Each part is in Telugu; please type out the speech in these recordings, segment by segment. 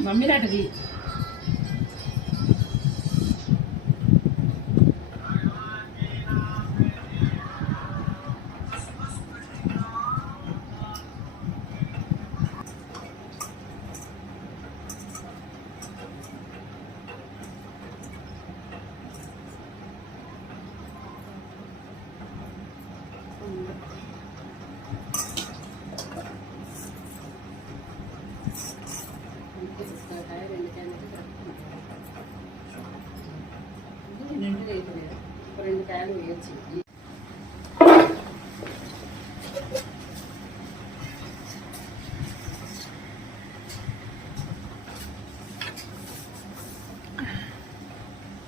మమ్మీ రాటది రెండు కాయలు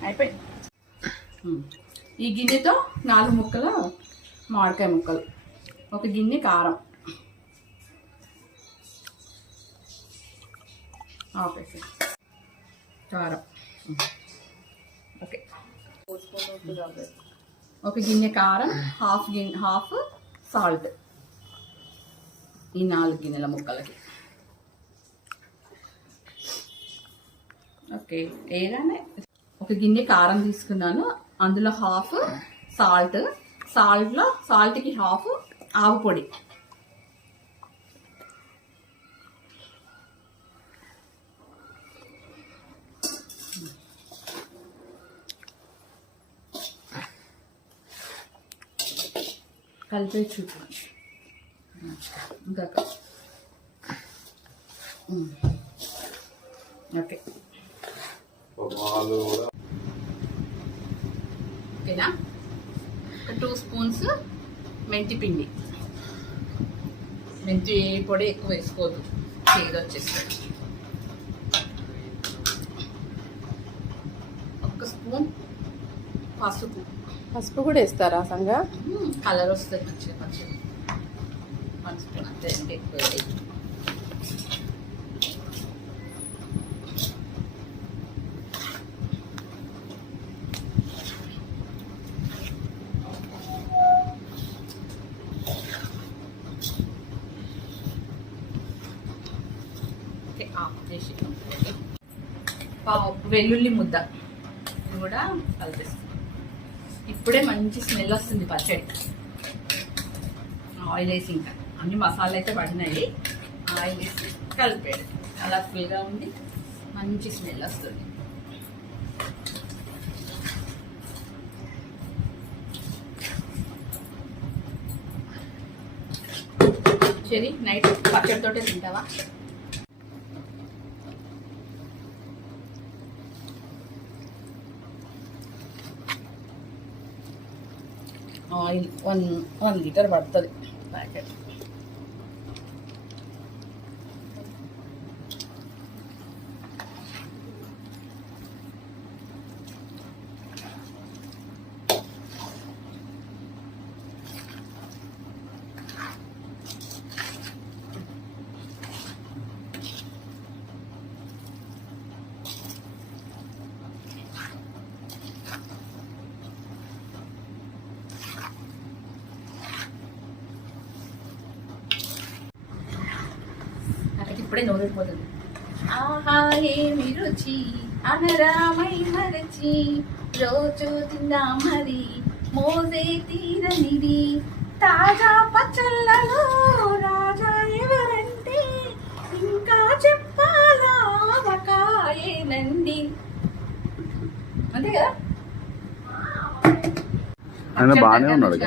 అయిపోయి. ఈ గిన్నెతో నాలుగు ముక్కలు మామిడికాయ ముక్కలు ఒక గిన్నె కారం. ఆపేసి కారం. ఓకే. ఒక గిన్నె కారం హాఫ్ గిన్నె హాఫ్ సాల్ట్. ఈ నాలుగు గిన్నెల ముక్కలకి. ఓకే ఏదైనా ఒక గిన్నె కారం తీసుకున్నాను. అందులో హాఫ్ సాల్ట్. సాల్ట్లో సాల్ట్కి హాఫ్ ఆవు పొడి. కలిపే చూపించు ఇంకా ఓకే. ఓకేనా? ఒక టూ స్పూన్స్ మెంతి పిండి. మెంతి పొడి ఎక్కువ వేసుకోవద్దు. చేదు వచ్చేస్తాడు ఒక స్పూన్ పసుపు. పసుపు కూడా వేస్తారా సంగా? కలర్ వస్తుంది మంచిగా మంచిగా. వన్ స్పూన్ అంతే అండి ఎక్కువ ఆఫ్ చేసి. వెల్లుల్లి ముద్ద. ఇది కూడా కలిపేస్తాం ఇప్పుడే మంచి స్మెల్ వస్తుంది పచ్చడి. ఆయిల్ వేసి ఇంకా. అన్ని మసాలా అయితే పడినాయి. ఆయిల్ వేసి కలిపాడు కలర్ఫుల్గా ఉంది మంచి స్మెల్ వస్తుంది. సరే నైట్ పచ్చడితోటే తింటావా? ఆయిల్ వన్ వన్ లీటర్ పడుతుంది ప్యాకెట్ నాకు ఇప్పుడే నోరెళ్ళిపోతుంది ఆహా ఏమి రుచి? అనరామై మరచి. రోజు తిందా మరి మోసే తీరనిది. తాజా పచ్చళ్ళలో రాజా ఎవరంటే? ఇంకా చెప్పాలా ఆవకాయేనండి అంతే కదా ఆయన బాగానే ఉన్నాడు.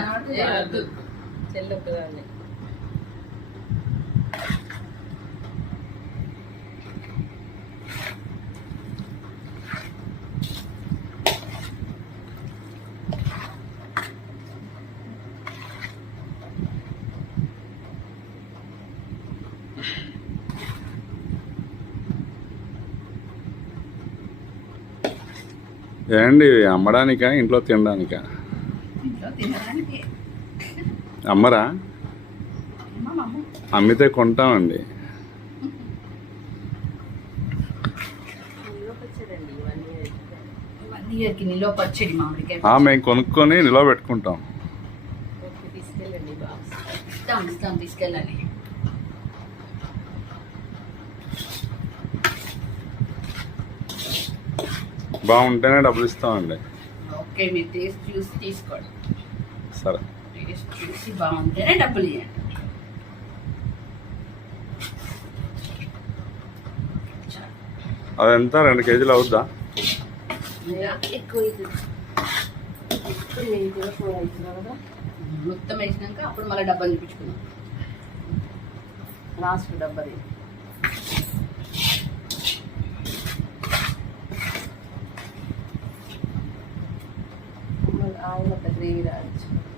చెల్లొక్కదాన్ని ఏండి అమ్మడానికా ఇంట్లో తినడానికా? అమ్మరా? అమ్మ అమ్మ. అమ్మితే కొంటామండి. మేము కొనుక్కొని నిలవ పెట్టుకుంటాం. తీసుకెళ్ళండి. బాగుంటేనే డబ్బులు ఇస్తామండి. ఓకే మీరు టేస్ట్ చూసి తీసుకోండి. సరే. టేస్ట్ చూసి బాగుంటేనే డబ్బులు ఇవ్వండి అదంతా రెండు కేజీలు అవుద్దా? ఎక్కువ మొత్తం వేసినాక అప్పుడు మళ్ళీ డబ్బా చూపించుకుందాం. లాస్ట్ డబ్బది ఆయన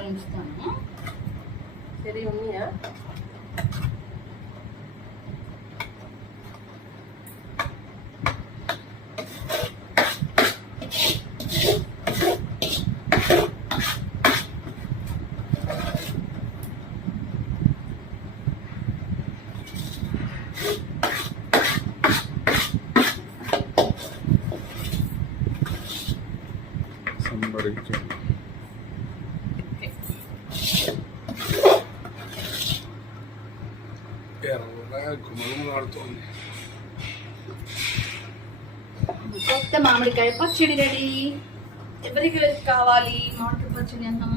ఒక గ్రేవీ రావచ్చు ముక్కలు ఉంచుతాను సంబడికి గుమగుమలాడుతోంది కొత్త మామిడికాయ పచ్చడి రెడీ. ఎవరికి కావాలి? మామిడికాయ పచ్చడి అన్నం.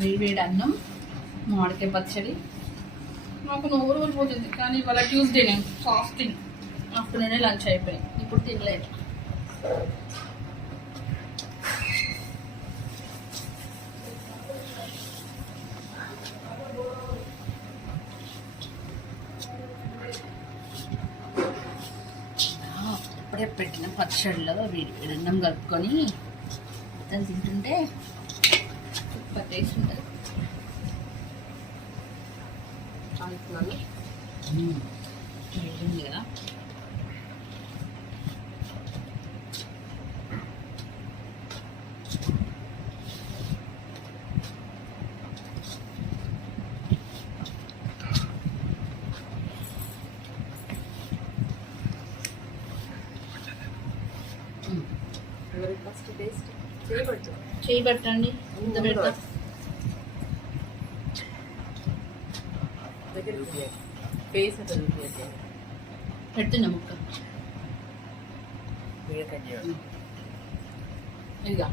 వేడి వేడి అన్నం మామిడికాయ పచ్చడి. నాకు నోరు వెళ్ళిపోతుంది కానీ ఇవాళ ట్యూస్డే నేను ఫాస్టింగ్ ఆఫ్టర్నూనే లంచ్ అయిపోయింది. ఇప్పుడు తినలేదు. ఇప్పుడే పెట్టిన పచ్చడిలో అన్నం కలుపుకొని మొత్తం తింటుంటే సూపర్ టేస్ట్ ఉంటుంది. వేడింది కదా? చేయి పెట్టండి పెడుతున్నా ముక్క. ఇదిగా.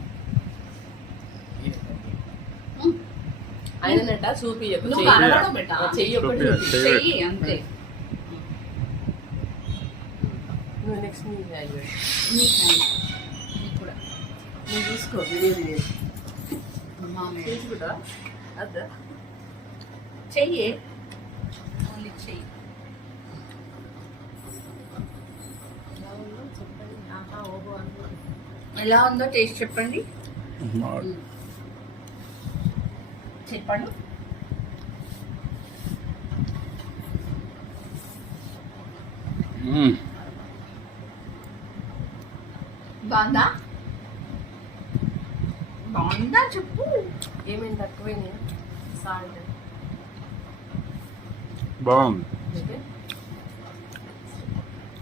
ఆయనట చెయ్యి. ఒకటి. చెయ్యి. అంతే. నెక్స్ట్ నువ్వు చూసుకో వీడియో వీడియో మామయ్య. చూసుకుంటా అద్దా. చెయ్యి. ఓన్లీ చెయ్యి. ఎలా ఉందో టేస్ట్ చెప్పండి. చెప్పండి. బాగుందా? బాగుందా చెప్పు. ఏమైంది? తక్కువైనాయా సాల్ట్ బాగుంది.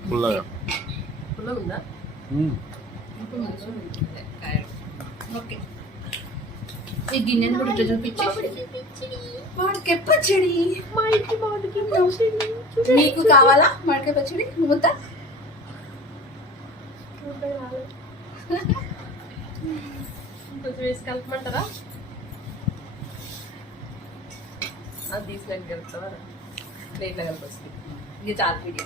పుల్లగా. పుల్లగా ఉందా. ఓకే. ఈ గిన్నెను కూడా చూపించేసి పచ్చడి. మా ఇంటి మామిడికి నీకు కావాలా? మామిడికాయ పచ్చడి? ముద్ద కొంచెం వేసి కలపమంటారా? అది తీసినాక కలుపుతావా? ప్లేట్లో కలిపి వస్తుంది. ఇది చాలు వీడియో